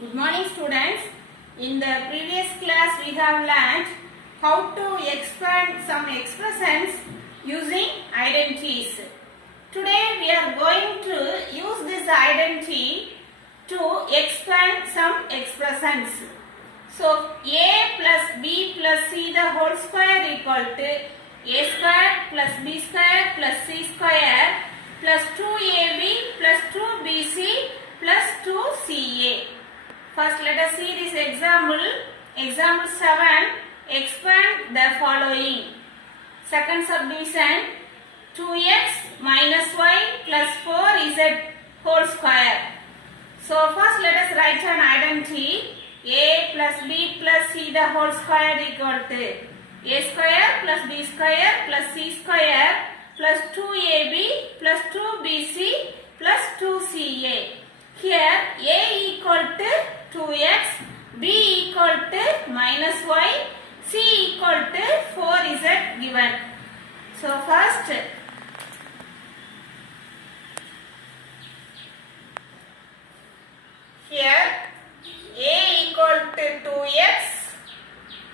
Good morning students. In the previous class we have learnt how to expand some expressions using identities. Today we are going to use this identity to expand some expressions. So a plus b plus c the whole square equal to a square plus b square plus c square plus 2ab plus 2bc plus 2ca. First let us see this example. Example 7. Expand the following. Second subdivision. 2x minus y plus 4z whole square. So first let us write an identity. A plus b plus c the whole square equal to a square plus b square plus c square plus 2ab plus 2bc plus 2ca. Here a equal to 2x, b equal to minus y, c equal to 4z given. So first here a equal to 2x,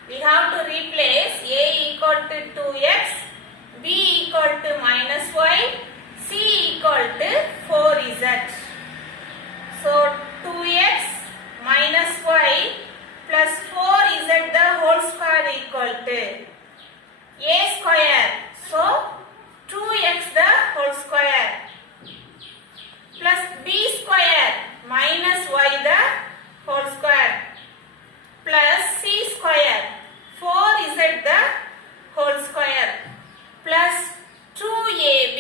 we have to replace a equal to 2x, b equal to minus y, c equal to 4z. So 2x minus y plus 4z the whole square equal to a square. So 2x the whole square plus b square minus y the whole square plus c square 4z the whole square plus 2ab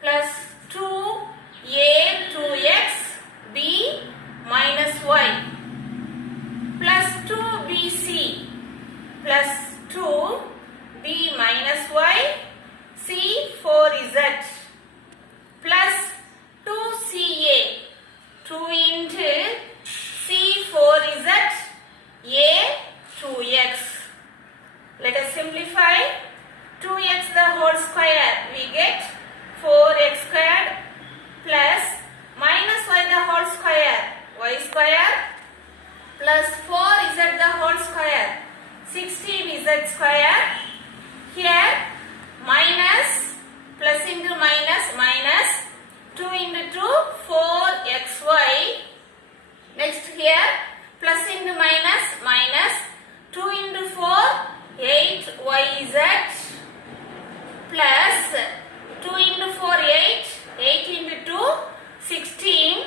plus 2a 2x b minus y plus 2bc plus 2b minus y c 4z plus 2ca 2 into c 4z a 2x. Let us simplify. 2x the whole square we get 4x squared plus minus y the whole square y square plus 4z the whole square 16z square. Here minus plus into minus minus 2 into 2 4xy. Next here plus into minus minus 2 into 4 8yz plus 2 into 4 8 8 into 2 16xz.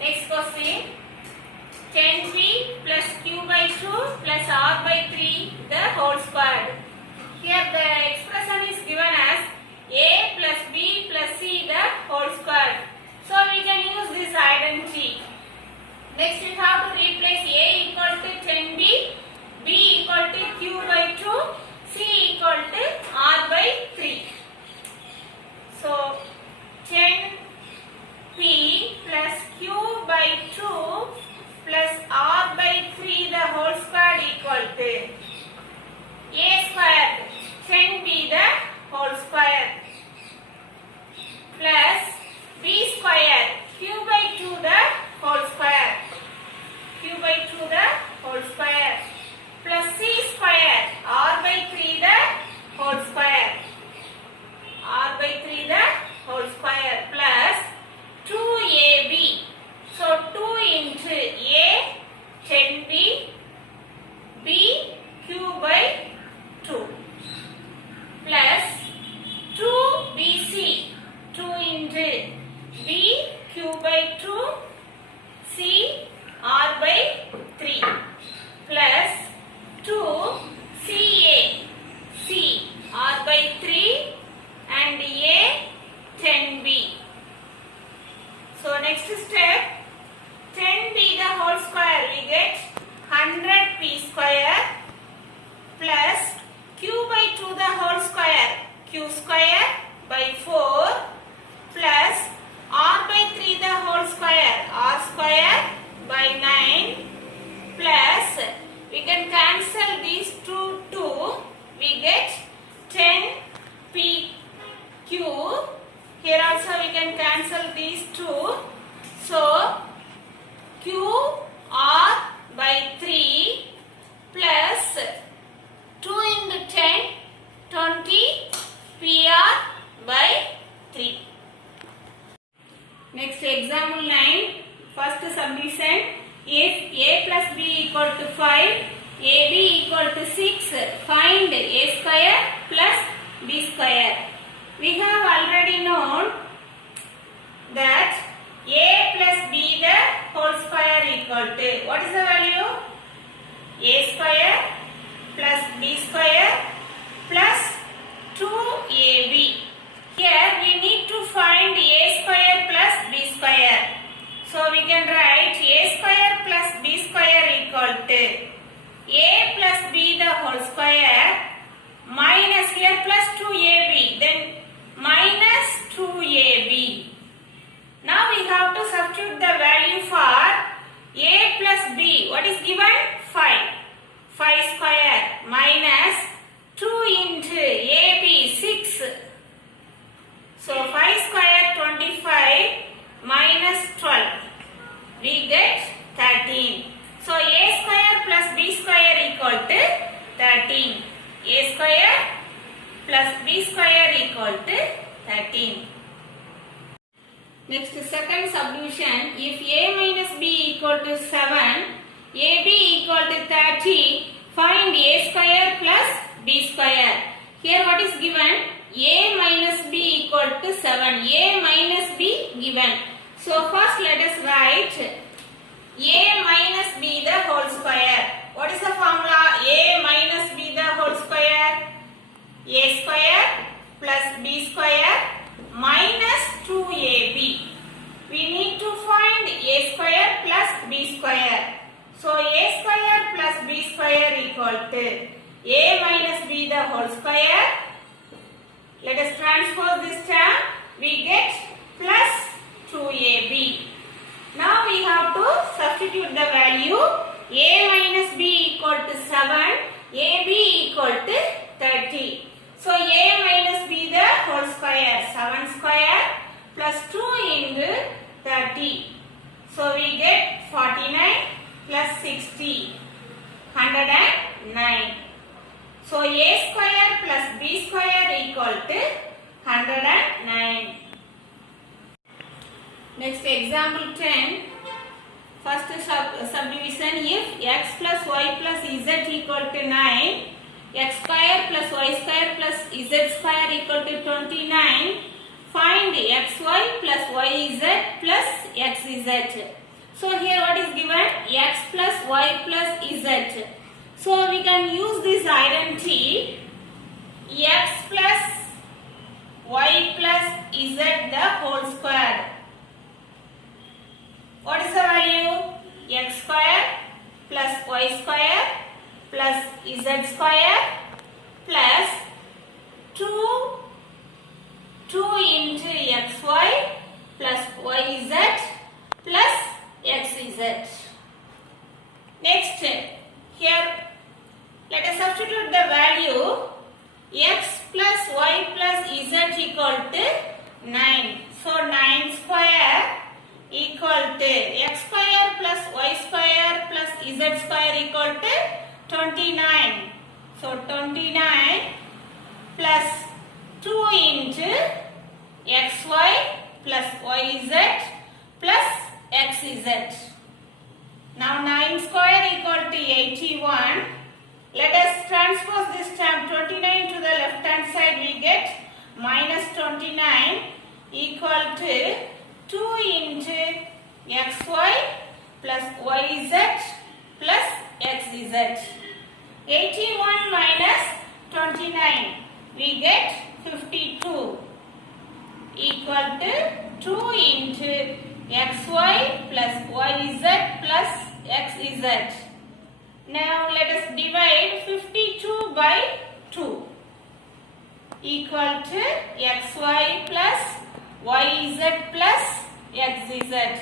Next question. 10b plus q by 2 plus r by 3 the whole square. Here the expression is given as a plus b plus c the whole square. So we can use this identity. Next we have to replace a equal to 10b, b equal to q by 2, c equal to r by 3. So 10p plus q by 2 plus r by 3 the whole square equal to a square 10b the whole square plus b square q by 2 the whole square q by 2 the whole square plus c square r by 3 the whole square r by 3 the whole square plus 2ab. So 2 into a 10b b q by 2 plus 2bc 2 into b q by 2 c r by 3 plus 2ca c r by 3 and a 10b. So next step 10b the whole square we get 100p square plus q by 2 the whole square q square by 4 plus r by 3 the whole square r square first subdivision. If a plus b equal to 5, ab equal to 6, find a square plus b square. We have already known that a plus b the whole square equal to, what is the value? A square plus b square plus 2ab. Here we need to find a square plus b square. So we can write a square plus b square equal to a plus b the whole square minus here plus 2ab, then minus 2ab. Now we have to substitute the value for a plus b. What is given? 5. 5 square minus 2 into ab 6. So 5 square 25 minus 12. We get 13. So a square plus b square equal to 13. A square plus b square equal to 13. Next, second subdivision. If a minus b equal to 7, ab equal to 30, find a square plus b square. Here what is given? A minus b equal to 7. A minus b given. So first let us write a minus b the whole square. What is the formula? A minus b the whole square. A square plus b square minus 2ab. We need to find a square plus b square. So a square plus b square equal to a minus b the whole square. Let us transpose this term. We get plus 2ab. Now we have to substitute the value. A minus b equal to 7. ab equal to 30. So a minus b the whole square. 7 square plus 2 into 30. So we get 49 plus 60. 109. So a square plus b square equal to 109. Next, example 10. First subdivision. If x plus y plus z equal to 9, x square plus y square plus z square equal to 29, find xy plus yz plus xz. So here what is given? X plus y plus z. So we can use this identity. X plus y plus z the whole square. What is the value? X square plus y square plus z square plus 2 into xy plus yz plus xz. Next, here let us substitute the value. X plus y plus z equal to 9. So 9 square equal to x square plus y square plus z square equal to 29. So 29 plus 2 into xy plus yz plus xz. Now 9 square equal to 81. Let us transpose this term. 29 to the left hand side we get minus 29 equal to 2 into xy plus yz plus xz. 81 minus 29 we get 52 equal to 2 into xy plus yz plus xz. Now let us divide 52 by 2 equal to xy plus yz plus xz.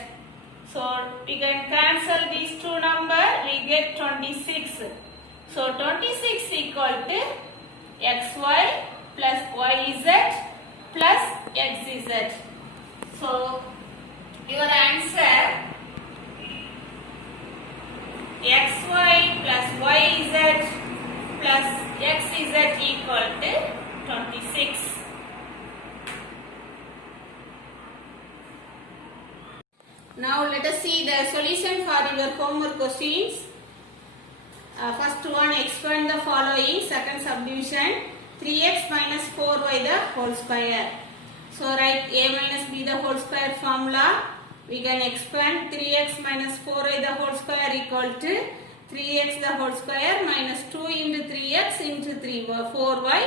So we can cancel these two numbers. We get 26. So 26 equal to xy plus yz plus xz. So your answer xy plus yz plus xz equal to 26. Now let let us see the solution for your homework questions. First one, expand the following. Second subdivision, 3x minus 4y the whole square. So write a minus b the whole square formula. We can expand 3x minus 4y the whole square equal to 3x the whole square minus 2 into 3x into 4y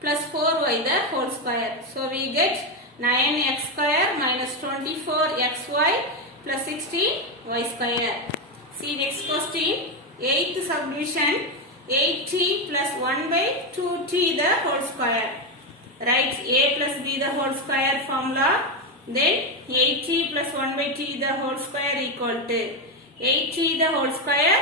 plus 4y the whole square. So we get 9x square minus 24xy plus 16y square. See next question. 8th subdivision, 8t plus 1 by 2t the whole square. Write a plus b the whole square formula. Then 8t plus 1 by t the whole square equal to 8t the whole square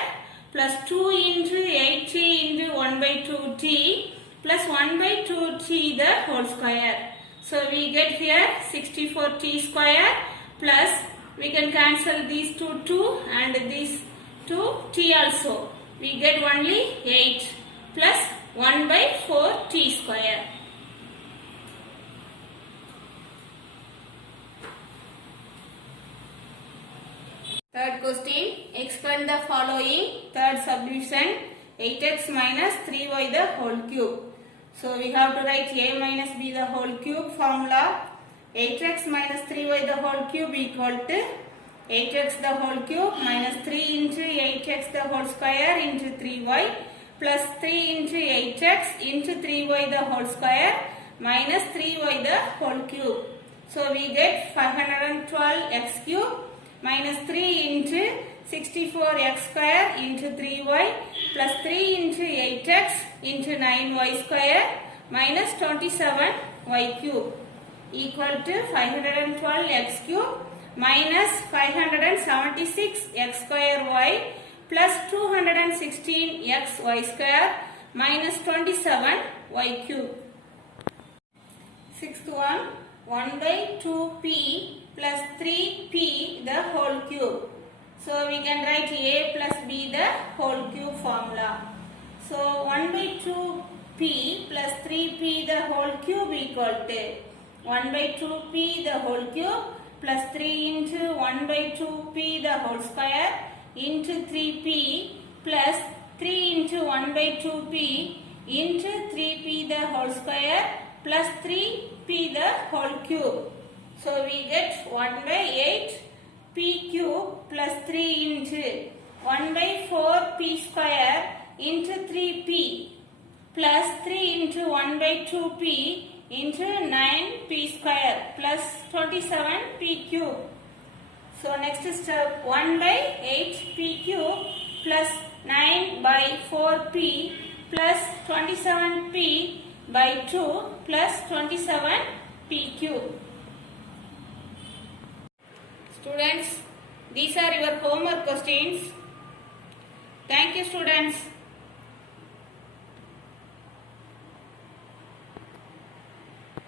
plus 2 into 8t into 1 by 2t plus 1 by 2t the whole square. So we get here 64t square plus we can cancel these two and these 2t also. We get only 8 plus 1 by 4t square. Third question, expand the following. Third subdivision, 8x minus 3y the whole cube. So we have to write a minus b the whole cube formula. 8x minus 3y the whole cube equal to 8x the whole cube minus 3 into 8x the whole square into 3y plus 3 into 8x into 3y the whole square minus 3y the whole cube. So we get 512x cube minus 3 into 64x square into 3y plus 3 into 8x into 9y square minus 27y cube equal to 512x cube minus 576x square y plus 216x y square minus 27y cube. Sixth one, 1 by 2p plus 3p the whole cube. So we can write a plus b the whole cube formula. So 1 by 2p plus 3p the whole cube equal to 1 by 2p the whole cube plus 3 into 1 by 2p the whole square into 3p plus 3 into 1 by 2p into 3p the whole square plus 3p the whole cube. So we get 1 by 8 p cube plus 3 into 1 by 4 p square into 3p plus 3 into 1 by 2p into 9p square plus 27p cube. So next step, 1 by 8p cube plus 9 by 4p plus 27p by 2 plus 27p cube. Students, these are your homework questions. Thank you, students.